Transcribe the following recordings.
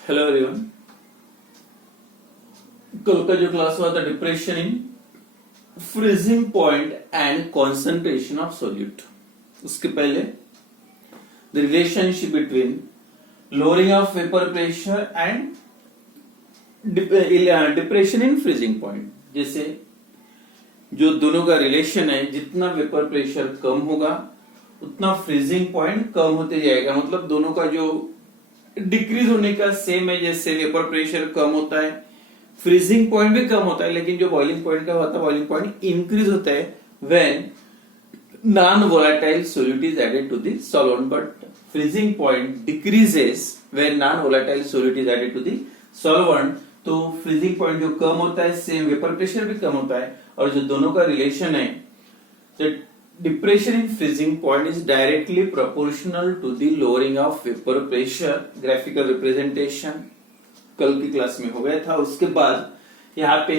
Hello everyone. कल का जो क्लास हुआ था depression in freezing point and concentration of solute, उसके पहले the relationship between lowering of vapour pressure and depression in freezing point. जैसे जो दोनों का रिलेशन है, जितना वेपर प्रेशर कम होगा उतना फ्रीजिंग पॉइंट कम होते जाएगा। मतलब दोनों का जो डिक्रीज होने का सेम है। जैसे वेपर प्रेशर कम होता है, फ्रीजिंग पॉइंट भी कम होता है, लेकिन जो बॉइलिंग पॉइंट का होता है बॉइलिंग पॉइंट इंक्रीज होता है when non volatile solute is added to the solvent, but freezing point decreases when non volatile solute is added to the solvent. तो फ्रीजिंग पॉइंट जो कम होता है, सेम वेपर प्रेशर भी कम होता है। और जो दोनों का रिलेशन है, depression in freezing point is directly proportional to the lowering of vapor pressure। Graphical representation कल की क्लास में हो गया था। उसके बाद यहाँ पे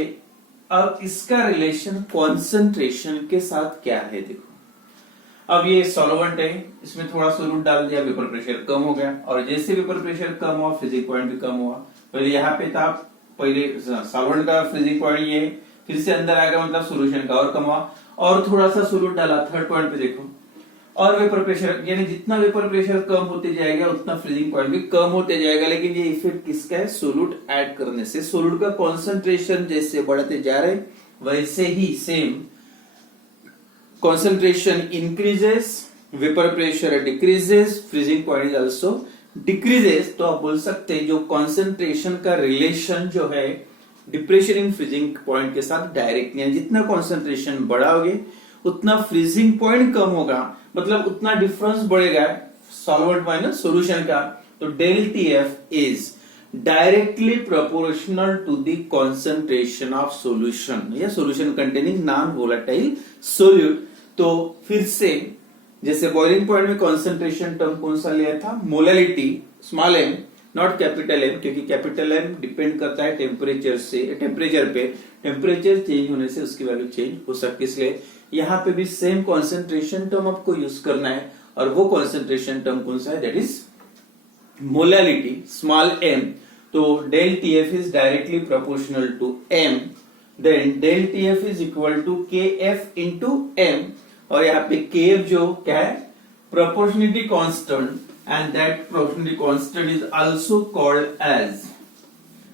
अब इसका रिलेशन कॉन्सेंट्रेशन के साथ क्या है, देखो। अब ये सॉल्वेंट है, इसमें थोड़ा सोल्यूट डाल दिया, वेपर प्रेशर कम हो गया, और जैसे वेपर प्रेशर कम हुआ फ्रीजिंग पॉइंट भी कम हुआ। पहले यहाँ पे था, पहले सॉल्वेंट का फ्रीजिंग पॉइंट ये, फिर से अंदर आ गया, मतलब सोल्यूशन का और कम हुआ, और थोड़ा सा सोल्यूट डाला, थर्ड पॉइंट पे देखो, और वेपर प्रेशर, यानी जितना वेपर प्रेशर कम होते जाएगा उतना फ्रीजिंग पॉइंट भी कम होते जाएगा। लेकिन ये इफेक्ट किसका है? सोल्यूट ऐड करने से। सोल्यूट का कॉन्सेंट्रेशन जैसे बढ़ते जा रहे वैसे ही same concentration increases, vapour pressure decreases, freezing point is also decreases. तो आप बोल सकते हैं जो कॉन्सेंट्रेशन का रिलेशन जो है डिप्रेशन इन फ्रीजिंग पॉइंट के साथ डायरेक्ट नहीं है। जितना कॉन्सेंट्रेशन बढ़ाओगे उतना फ्रीजिंग पॉइंट कम होगा, मतलब उतना डिफरेंस बढ़ेगा सॉल्वेंट माइनस सॉल्यूशन का। तो del T F is directly proportional to the concentration of solution या solution containing non volatile solute. तो फिर से जैसे बॉइलिंग पॉइंट में कॉन्सेंट्रेशन टर्म कौन सा लिया था? Molality, small M, not capital M, क्योंकि कैपिटल एम डिपेंड करता है टेम्परेचर से, टेम्परेचर पे। टेम्परेचर चेंज होने से उसकी वैल्यू चेंज हो सकती है, इसलिए यहाँ पे भी सेम कॉन्सेंट्रेशन टर्म आपको यूज करना है। और वो कॉन्सेंट्रेशन टर्म कौन सा है? That is molality, small M. तो del T F is directly proportional to M, then del T F is equal to K F into M. और यहाँ पे के एफ जो क्या है? Proportionality constant, and that proportionality constant is also called as,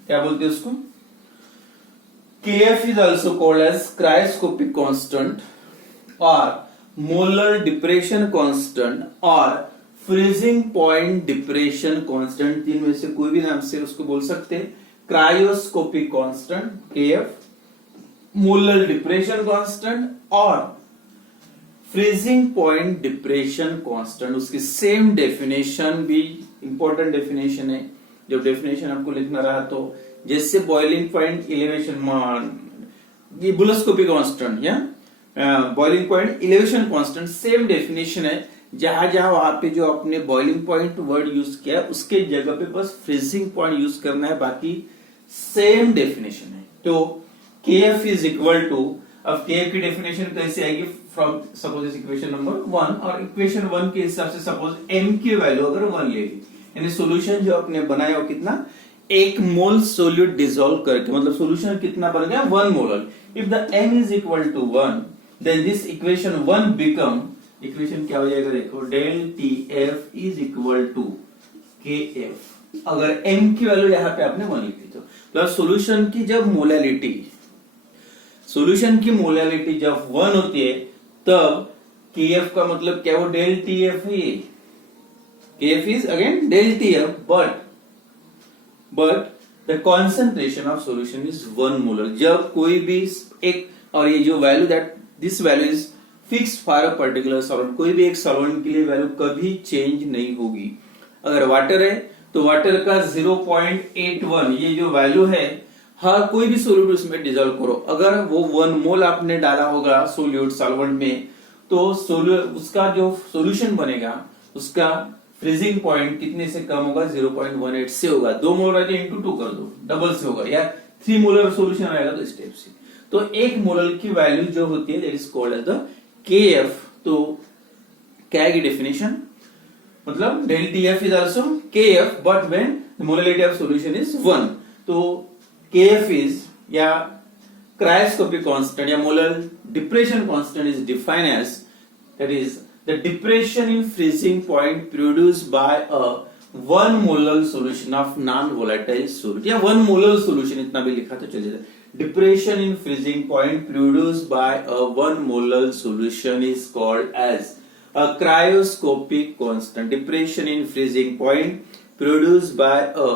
क्या बोलते हैं उसको? Kf is also called as cryoscopic constant और molar depression constant और freezing point depression constant। तीन में से कोई भी नाम से उसको बोल सकते हैं। cryoscopic constant Kf, molar depression constant और फ्रीजिंग पॉइंट डिप्रेशन कांस्टेंट। उसकी सेम डेफिनेशन भी इंपॉर्टेंट डेफिनेशन है। जब डेफिनेशन आपको लिखना रहा तो जैसे बॉइलिंग पॉइंट इलेवेशन, ये बुलोस्कोपिक कांस्टेंट या boiling point elevation constant, same definition है। जहां जहां वहां पे जो आपने बॉइलिंग पॉइंट वर्ड यूज किया उसके जगह पे बस फ्रीजिंग पॉइंट यूज करना है, बाकी सेम डेफिनेशन है। तो के एफ इज इक्वल टू, अब के एफ की डेफिनेशन कैसे आएगी? फ्रॉम सपोज इक्वेशन नंबर 1, और इक्वेशन 1 के हिसाब से सपोज m की वैल्यू अगर 1 ले ली, यानी सॉल्यूशन जो आपने बनाया वो कितना? 1 मोल सोल्यूट डिसॉल्व करके, मतलब सॉल्यूशन कितना बन गया? 1 molar. If the m is equal to 1 then this equation 1 become, equation क्या हो जाएगा? देखो, del T F is equal to K F. अगर m की वैल्यू यहाँ पे आपने 1 लिखी तो प्लस सॉल्यूशन की जब मोलैलिटी, सॉल्यूशन की मोलैलिटी जब 1 होती है तब Kf का मतलब क्या? वो डेल टी एफ है। Kf is again del T F, but the concentration of solution is 1 molar. जब कोई भी एक, और ये जो value, that this value is fix for a particular solvent, कोई भी एक सॉल्वेंट के लिए वैल्यू कभी चेंज नहीं होगी। अगर वाटर है तो वाटर का 0.81 ये जो वैल्यू है, हर कोई भी सोल्यूट उसमें डिजोल्व करो, अगर वो 1 मोल आपने डाला होगा सोल्यूट सॉल्वेंट में, तो उसका जो सॉल्यूशन बनेगा उसका फ्रीजिंग पॉइंट कितने से कम होगा? 0.18 से होगा। 2 मोल रहते इंटू 2 कर दो, डबल से होगा, या 3 मोलर सोल्यूशन आएगा तो स्टेप से। तो 1 मोलर की वैल्यू जो होती है that is called as the KF. तो क्या है डेफिनेशन? मतलब del TF is also KF but when the molality of solution is 1. तो KF is या cryoscopic constant या molar depression constant is defined as that is the depression in freezing point produced by a 1 molar solution of non-volatile solute या 1 molar solution इतना भी लिखा तो चलेगा. Depression in freezing point produced by a 1 molar solution is called as a cryoscopic constant. Depression in freezing point produced by a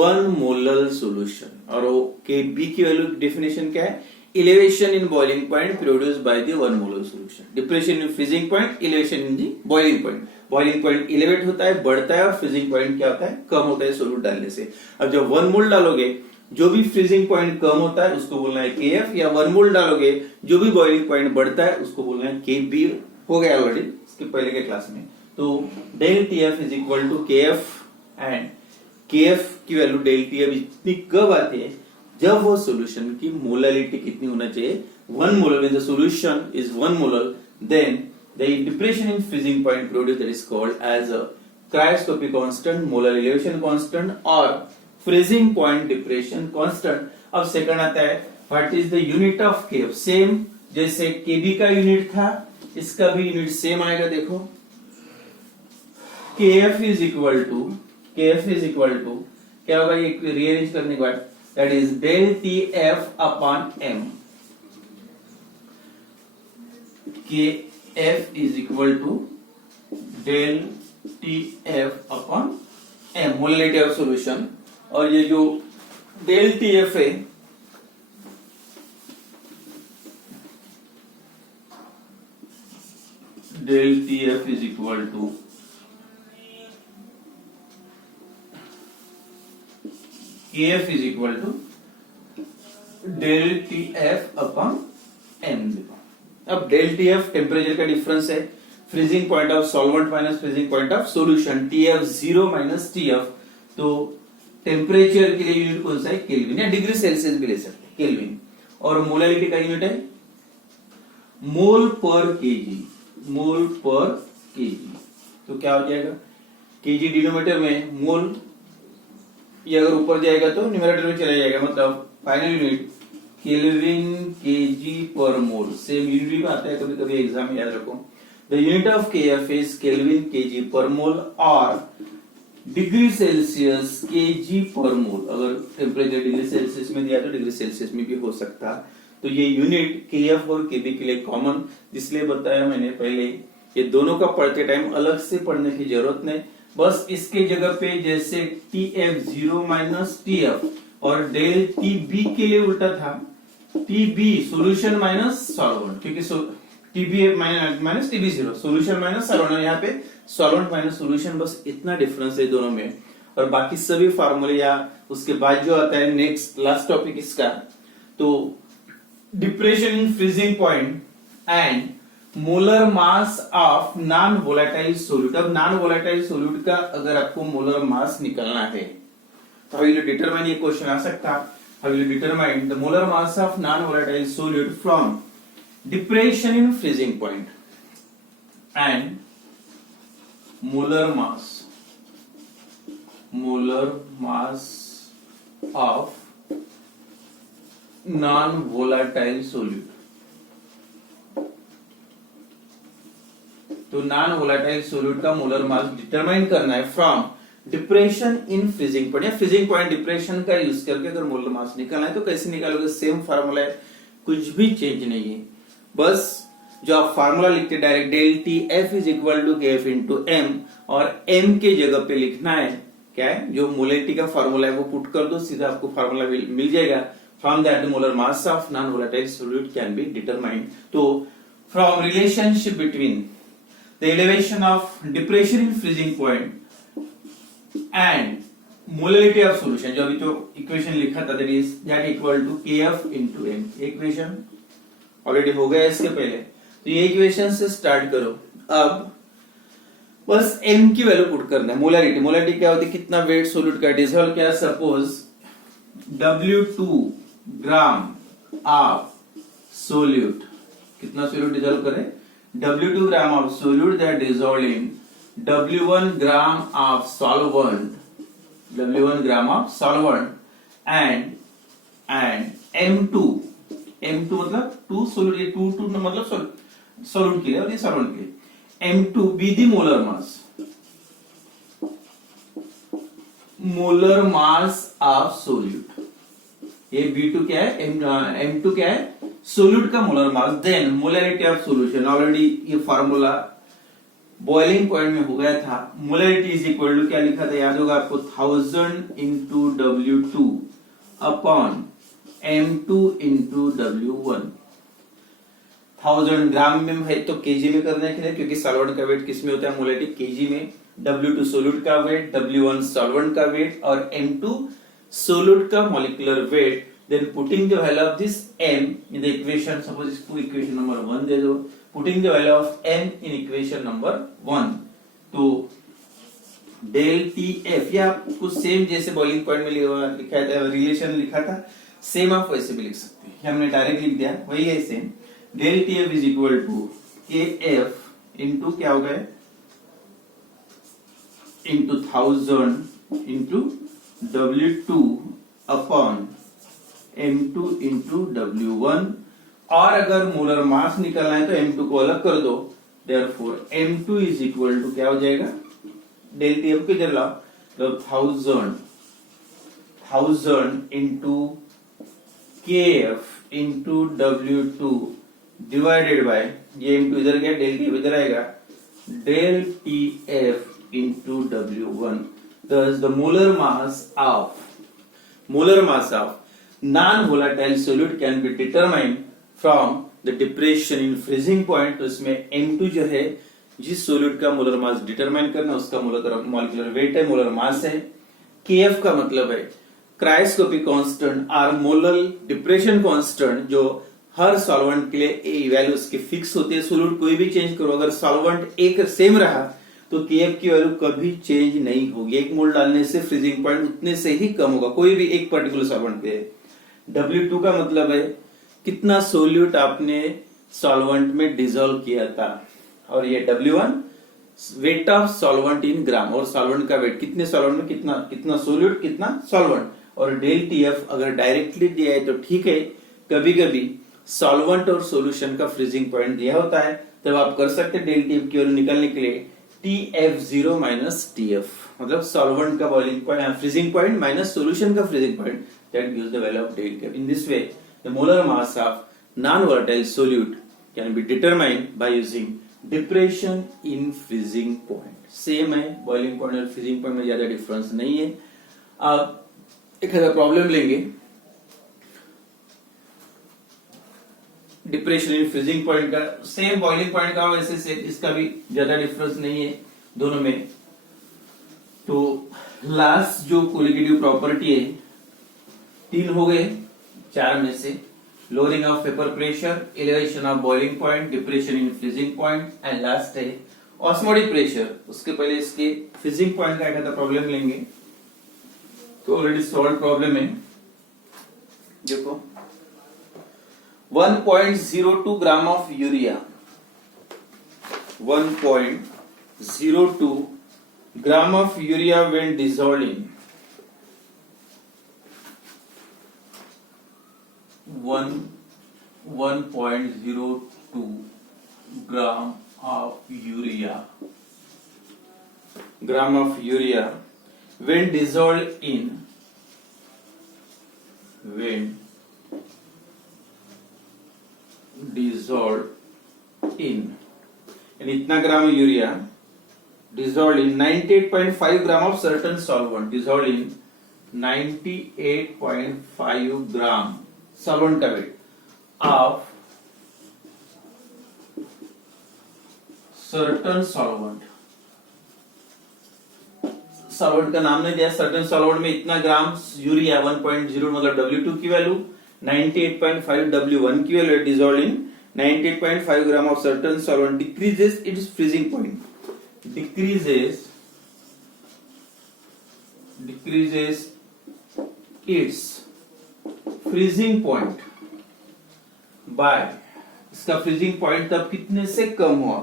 1 molar solution. और के B की value definition क्या है? Elevation in boiling point produced by the 1 molar solution. Depression in freezing point, elevation in the boiling point. Boiling point elevate होता है, बढ़ता है, और freezing point क्या होता है? कम होता है सोल्यूट डालने से. अब जब 1 मोल डालोगे, जो भी फ्रीजिंग पॉइंट कम होता है उसको बोलना है KF, या 1 मोल डालोगे जो भी बॉइलिंग पॉइंट बढ़ता है उसको बोलना है KB. हो गया ऑलरेडी इसके पहले के क्लास में. तो del TF is equal to KF and KF की वैल्यू डेल TF इतनी कब आती है? जब वो सॉल्यूशन की मोलारिटी कितनी होना चाहिए? 1 molar. When the solution is 1 molar then the depression in freezing point produce that is called as a cryoscopic constant, molar elevation constant और फ्रीजिंग पॉइंट डिप्रेशन कांस्टेंट. अब सेकंड आता है what is the unit of KF. Same जैसे KB का unit था इसका भी unit same आएगा. देखो KF इज इक्वल टू क्या होगा? ये रीअरेंज करने के बाद that is del TF upon M. KF is equal to del TF upon M, molality of solution. और ये जो del TF है del TF is equal to KF is equal to del TF upon M. अब del TF temperature का difference है, freezing point of solvent minus freezing point of solution, TF 0 minus TF. तो temperature के लिए unit कौन सा है? Kelvin या डिग्री सेल्सियस भी ले सकते हैं, केल्विन. और मोलारिटी का यूनिट है मोल पर केजी. तो क्या हो जाएगा? केजी डिनोमिनेटर में, मोल ये अगर ऊपर जाएगा तो न्यूमरेटर में चला जाएगा. मतलब फाइनल यूनिट केल्विन केजी पर मोल. सेम यूनिट भी आता है कभी कभी एग्जाम में, याद रखो. The unit of KF is kelvin KG पर मोल और डिग्री सेल्सियस केजी पर मोल. अगर टेम्परेचर डिग्री सेल्सियस में दिया तो डिग्री सेल्सियस में भी हो सकता. तो ये यूनिट KF और KB के लिए कॉमन, इसलिए बताया मैंने पहले. ये दोनों का पढ़ते टाइम अलग से पढ़ने की जरूरत नहीं. बस इसके जगह पे जैसे TF 0 माइनस TF और डेल TB के लिए उल्टा था TB सोल्यूशन माइनस सॉल्वेंट, क्योंकि TB minus TB 0 solution minus solvent. यहाँ पे सॉल्वेंट माइनस सोल्यूशन, बस इतना डिफरेंस है दोनों में. और बाकी सभी फार्मूले या उसके बाद जो आता है नेक्स्ट लास्ट टॉपिक इसका, तो depression in freezing point and molar mass of non volatile solute. अब नॉन वोलेटाइल सोल्यूट का अगर आपको मोलर मास निकालना है तो हाउ विल यू डिटरमाइन? ये क्वेश्चन आ सकता. How will you determine the molar mass of non volatile solute from depression in freezing point and molar mass of non volatile solute. तो non volatile solute का molar मास determine करना है from depression in freezing point या freezing point depression का use करके अगर molar mass निकालना है तो कैसे निकालोगे? सेम फार्मूला है, कुछ भी चेंज नहीं है. बस जो आप फार्मूला लिखते direct del TF is equal to KF into M, और M के जगह पे लिखना है क्या है? जो मोलरिटी का फार्मूला है वो पुट कर दो, सीधा आपको फार्मूला मिल जाएगा. From that the molar mass of non volatile solute can be determined. तो from relationship between the elevation of depression in freezing point and molality of solution, जो अभी जो इक्वेशन लिखा था that equal to KF into M. Equation already हो गया इसके पहले, तो ये इक्वेशन से स्टार्ट करो. अब बस M की वैल्यू पुट करना है. मोलारिटी क्या होती है? कितना वेट सोल्यूट का डिसॉल्व किया. Suppose W2 gram of solute, कितना सोल्यूट डिसॉल्व करें? W2 gram of solute that dissolved in W1 gram of solvent, W1 gram of solvent and M2 मतलब 2 सोल्यूट, ये 2 मतलब सोल्यूट के लिए और ये सॉल्वेंट के लिए, M2 be the molar mass of solute, ये B2 क्या है, M2 क्या है, सोल्यूट का molar mass, then molarity of solution, already ये फार्मूला बॉइलिंग पॉइंट में हो गया था, मोलरिटी इज इक्वल टू क्या लिखा था याद होगा आपको, 1000 into W2 upon M2 into W1, 1000 ग्राम में है तो केजी में करने के लिए, क्योंकि सॉल्वेंट का वेट किस में होता है, मोलरिटी केजी में, W2 सोल्यूट का वेट, W1 सॉल्वेंट का वेट और M2 सोल्यूट का molecular weight, then putting the value of this m in the equation, suppose इसको equation number 1 दे दो, putting the value of m in equation number 1, तो del TF, या आपको same जैसे boiling point में लिखा था रिलेशन लिखा था, सेम आप वैसे भी लिख सकते हैं, हमने डायरेक्ट लिख दिया वही है same, del TF is equal to KF into क्या हो गया, into 1000 into W2 upon M2 into W1, और अगर मोलर मास निकालना है तो M2 को अलग कर दो, therefore M2 is equal to क्या हो जाएगा, डेल TF किधर लाओ, तो 1000 into KF into W2 divided by, ये M2 इधर गया, डेल TF इधर आएगा, del TF into W1, thus the molar mass of non-volatile solute can be determined from the depression in freezing point, तो इसमें M2 जो है जिस सोल्यूट का मोलर मास डिटरमाइन करना उसका मॉलिक्यूलर वेट है, मोलर मास है, KF का मतलब है क्रायोस्कोपिक कांस्टेंट और मोलर डिप्रेशन कांस्टेंट, जो हर सॉल्वेंट के लिए वैल्यू उसकी फिक्स होती है, सोल्यूट कोई भी चेंज करो अगर सॉल्वेंट एक सेम रहा तो KF की वैल्यू कभी चेंज नहीं होगी, एक मोल डालने से फ्रीजिंग पॉइंट उतने से ही कम होगा कोई भी एक पर्टिकुलर सॉल्वेंट पे। W2 का मतलब है कितना सोल्यूट आपने सॉल्वेंट में डिसॉल्व किया था, और ये W1 weight of solvent in gram, और सॉल्वेंट का वेट कितने सॉल्वेंट में कितना सोल्यूट कितना सॉल्वेंट, और डेल TF अगर डायरेक्टली दिया है तो ठीक है, कभी कभी सॉल्वेंट और सॉल्यूशन का फ्रीजिंग पॉइंट दिया होता है तब आप कर सकते हैं डेल TF की वैल्यू निकालने के लिए TF0 माइनस TF, मतलब सॉल्वेंट का boiling point freezing point minus solution का freezing point, that gives the value of del TF. In this way, the molar mass of non-volatile solute can be determined by using depression in freezing point. Same है, boiling point और freezing point में ज्यादा difference नहीं है। अब एक problem लेंगे, depression in freezing point का, सेम बॉइलिंग पॉइंट का वैसे से इसका भी ज्यादा डिफरेंस नहीं है दोनों में। तो लास्ट जो कोलिगेटिव प्रॉपर्टी है 3 हो गए 4 में से, lowering of vapour pressure, elevation of boiling point, depression in freezing point, and last है ऑस्मोटिक प्रेशर। उसके पहले इसके फ्रीजिंग पॉइंट का एक प्रॉब्लम लेंगे, तो ऑलरेडी सॉल्व प्रॉब्लम है, देखो 1.02 gram of urea, 1.02 gram of urea when dissolved in 1.02 gram of urea when dissolved in and इतना gram urea dissolved in 98.5 gram of certain solvent, dissolved in 98.5 gram solvent का wait of certain solvent का नाम नहीं दिया, certain solvent में इतना gram urea 1.0 मतलब W2 की वैल्यू, 98.5 W1 की value, dissolved in 98.5 gram of certain solvent decreases its freezing point, decreases its freezing point by, इसका फ्रीजिंग पॉइंट तब कितने से कम हुआ,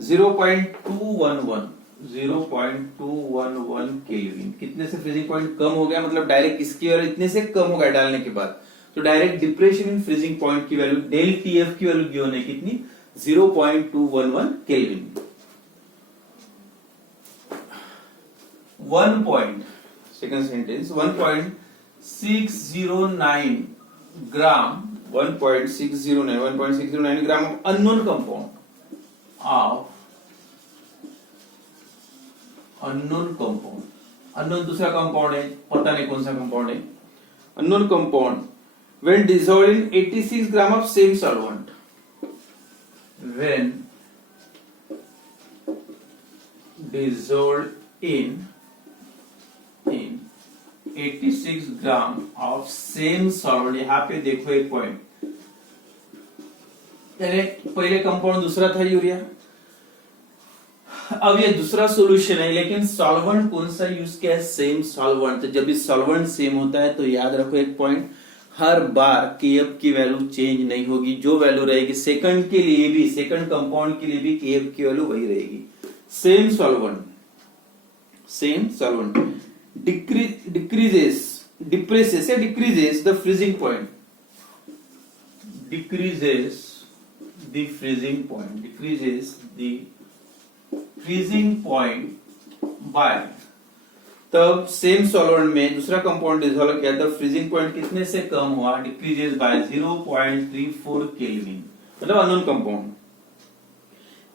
0.211 केल्विन। कितने से फ्रीजिंग पॉइंट कम हो गया, मतलब डायरेक्ट इसकी और इतने से कम हो गया डालने के बाद, तो direct depression in freezing point की वैल्यू डेल टीएफ की वैल्यू गिवन है कितनी, 0.211 kelvin. 1.609 gram 1.609 gram of unknown compound unknown दूसरा कंपाउंड है, पता नहीं कौन सा कंपाउंड है, unknown compound when dissolved in 86 gram of same solvent, when dissolved in 86 gram of same solvent. यहाँ पे देखो एक पॉइंट, पहले कंपाउंड दूसरा था यूरिया, अब ये दूसरा सॉल्यूशन है, लेकिन सॉल्वेंट कौन सा यूज किया है, सेम सॉल्वेंट। तो जब भी सॉल्वेंट सेम होता है तो याद रखो एक पॉइंट, हर बार केएफ की वैल्यू चेंज नहीं होगी, जो वैल्यू रहेगी सेकंड के लिए भी, सेकंड कंपाउंड के लिए भी केएफ की वैल्यू वही रहेगी। Same solvent depresses the freezing point, decreases the freezing point by, तब सेम सॉल्वेंट में दूसरा कंपाउंड डिसॉल्व किया तब फ्रीजिंग पॉइंट कितने से कम हुआ, डिक्रीजेस बाय 0.34 केल्विन, मतलब unknown compound.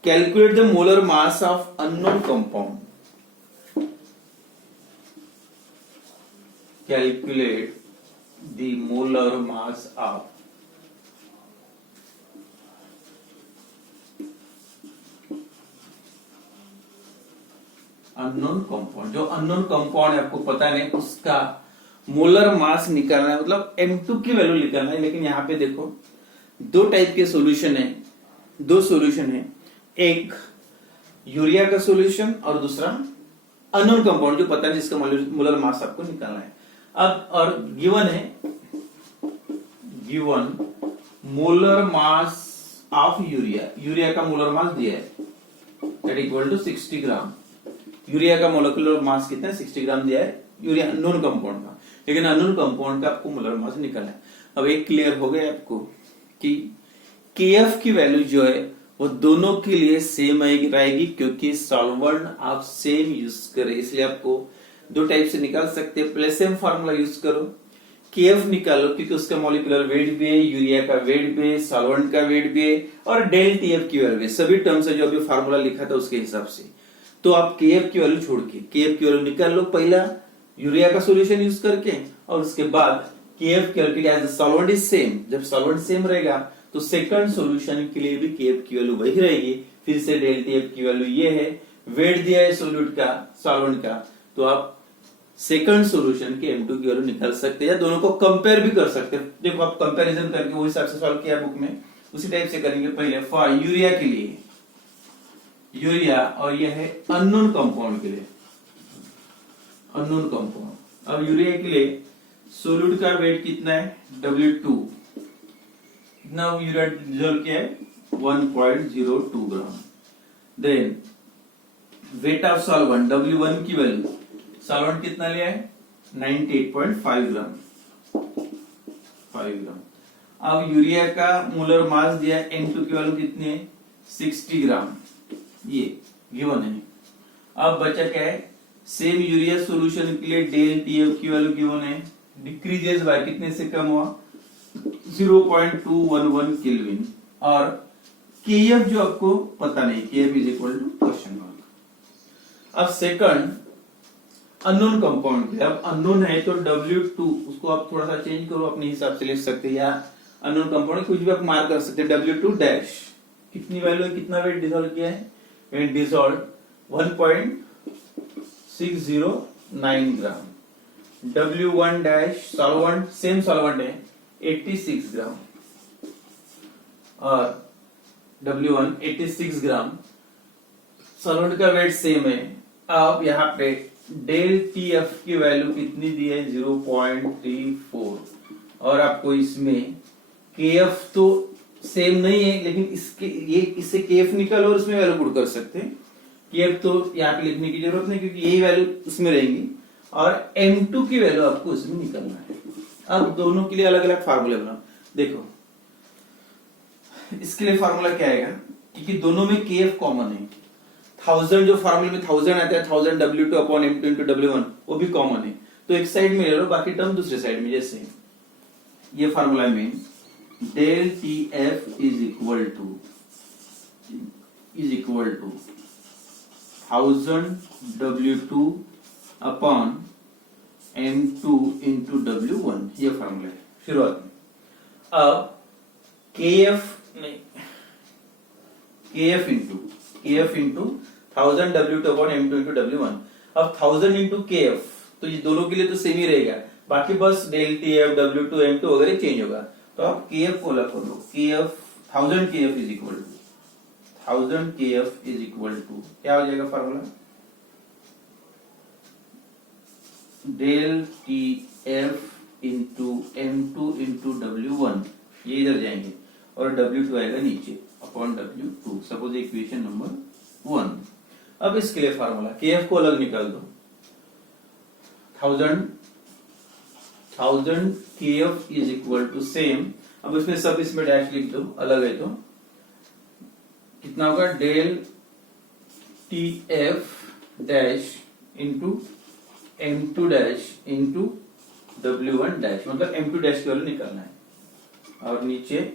Calculate the molar mass of unknown compound, calculate the molar mass of unknown compound. जो अननोन कंपाउंड है आपको पता नहीं, उसका मोलर मास निकालना है, मतलब M2 की वैल्यू निकालना है। लेकिन यहाँ पे देखो दो टाइप के सॉल्यूशन है, दो सॉल्यूशन है, एक यूरिया का सॉल्यूशन और दूसरा अननोन कंपाउंड जो पता नहीं, जिसका मोलर मास आपको निकालना है। अब और given molar mass of urea का मोलर मास दिया है that equal to 60 gram. Urea का मोलिकुलर मास कितना है, 60 ग्राम दिया है यूरिया अननोन कंपाउंड का, लेकिन अननोन कंपाउंड का आपको मोलर मास निकालना है। अब एक क्लियर हो गया आपको कि केएफ की वैल्यू जो है वो दोनों के लिए सेम रहेगी, क्योंकि सॉल्वेंट आप सेम यूज करें, इसलिए आपको दो टाइप से निकाल सकते हैं। पहले सेम फार्मूला यूज करो, केएफ निकालो क्योंकि उसका मॉलिक्यूलर वेट भी है, यूरिया का वेट भी है, सॉल्वेंट का वेट भी है, और डेल टीएफ की वैल्यू भी, सभी टर्म्स है जो अभी फार्मूला लिखा था उसके हिसाब से। तो आप केएफ की वैल्यू छोड़ के केएफ की वैल्यू निकाल लो, पहला यूरिया का सॉल्यूशन यूज करके, और उसके बाद KF calculate as solvent is same. जब सॉल्वेंट सेम रहेगा तो सेकंड सॉल्यूशन के लिए भी केएफ की वैल्यू वही रहेगी। फिर से डेल टीएफ की वैल्यू ये है, वेट दिया है सॉल्यूट का, सॉल्वेंट का, तो आप सेकंड सॉल्यूशन के M2 की वैल्यू निकाल सकते हैं, या दोनों को कंपेयर भी कर सकते हैं। देखो आप कंपैरिजन करके वो हिसाब से सॉल्व किया बुक में, उसी टाइप से करेंगे। पहले फॉर यूरिया के लिए यूरिया, और यह है अननोन कंपाउंड के लिए अननोन कंपाउंड। अब यूरिया के लिए सोल्यूट का वेट कितना है, W2, कितना यूरिया डिसॉल्व किया है 1.02 gram. Then weight of solvent W1 की वैल्यू, सॉल्वेंट कितना लिया है 98.5 ग्राम 5 ग्राम। अब यूरिया का मोलर मास दिया है, N2 की वैल्यू कितनी है 60 ग्राम, ये गिवन है। अब बचा क्या है, सेम यूरिया सॉल्यूशन के लिए डेल टीएफ की वैल्यू गिवन है, डिक्रीजेस बाय कितने से कम हुआ 0.211 केल्विन, और केएफ जो आपको पता नहीं, KF is equal to question mark. अब सेकंड अननोन कंपाउंड के, अब अननोन है तो W2 उसको आप थोड़ा सा चेंज करो, अपने हिसाब से लिख सकते हैं, या अननोन कंपाउंड कुछ भी आप मार्क कर सकते हैं। W2 डैश कितनी वैल्यू है, कितना वेट डिसॉल्व किया है, वेट डिसॉल्व 1.609 ग्राम। W1 dash solvent, same solvent है 86 ग्राम, और W1 86 ग्राम, सॉल्वेंट का वेट सेम है। अब यहाँ पे डेल टीएफ की वैल्यू कितनी दी है 0.34, और आपको इसमें केएफ तो सेम नहीं है, लेकिन इसके ये इससे केएफ निकल और उसमें वैल्यू पुट कर सकते हैं। केएफ तो यहाँ पे लिखने की जरूरत नहीं क्योंकि यही वैल्यू उसमें रहेंगी, और M2 की वैल्यू आपको उसमें निकलना है। अब दोनों के लिए अलग अलग फार्मूले बनाओ। देखो इसके लिए फार्मूला क्या आएगा, क्योंकि दोनों में केएफ कॉमन है। 1000 जो फार्मूले में 1000 आता है, 1000 W2 upon M2 into W1, वो भी कॉमन है। तो एक साइड में ले लो, बाकी टर्म दूसरे साइड में। जैसे ये फार्मूला में del TF is equal to 1000 W2 upon M2 into W1, ये फार्मूला है शुरुआत में। अब KF into 1000 W2 upon M2 into W1। अब 1000 इंटू KF, तो ये दोनों के लिए तो सेम ही रहेगा, बाकी बस डेल TF W2 M2 वगैरह चेंज होगा। तो आप KF को अलग कर लो। KF 1000 KF is equal to 1000 KF is equal to क्या हो जाएगा formula, del TF into M2 into W1, ये इधर जाएंगे और W2 आएगा नीचे upon W2। Suppose equation number 1। अब इसके लिए फार्मूला KF को अलग निकाल दो। 1000 KF is equal to same, अब इसमें सब इसमें डैश लिख दो, अलग है तो कितना होगा, del TF dash into M2 dash into W1 dash, मतलब M2 डैश की वैल्यू निकालना है, और नीचे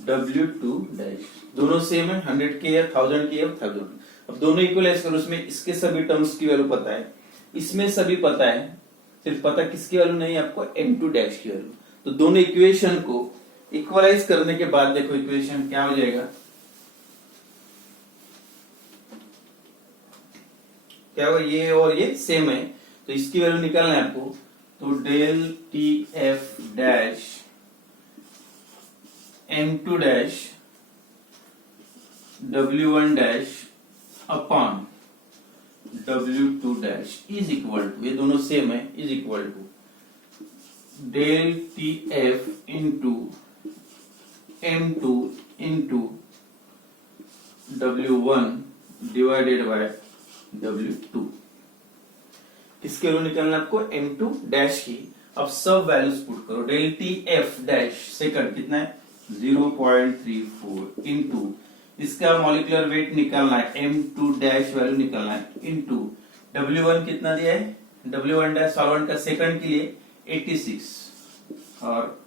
W2 डैश। दोनों सेम है, 100 KF 1000 KF 1000। अब दोनों इक्वलाइज करो, उसमें इसके सभी टर्म्स की वैल्यू पता है, इसमें सभी पता है, सिर्फ पता किसकी वैल्यू नहीं है आपको, M2 डैश की वैल्यू। तो दोनों इक्वेशन को इक्वलाइज करने के बाद देखो इक्वेशन क्या हो जाएगा, क्या होगा, ये और ये सेम है, तो इसकी वैल्यू निकालना है आपको। तो del TF dash M2 dash W1 dash upon W2 dash is equal to, ये दोनों सेम है, is equal to del TF into M2 into W1 divided by W2। किसके वैल्यू निकालना आपको, M2 डैश की। अब सब वैल्यूज पुट करो। डेल TF डैश सेकंड कितना है, 0.34 इंटू इसका मॉलिक्यूलर वेट निकालना है, M2 डैश वैल्यू निकालना है, इंटू W1 कितना दिया है, W1 डैश सॉल्वेंट का सेकंड के लिए 86, और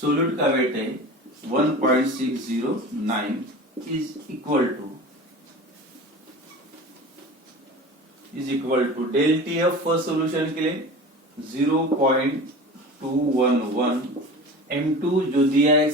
सोल्यूट का वेट है 1.609 is equal to del TF first solution के लिए 0.211, M2 जो दिया है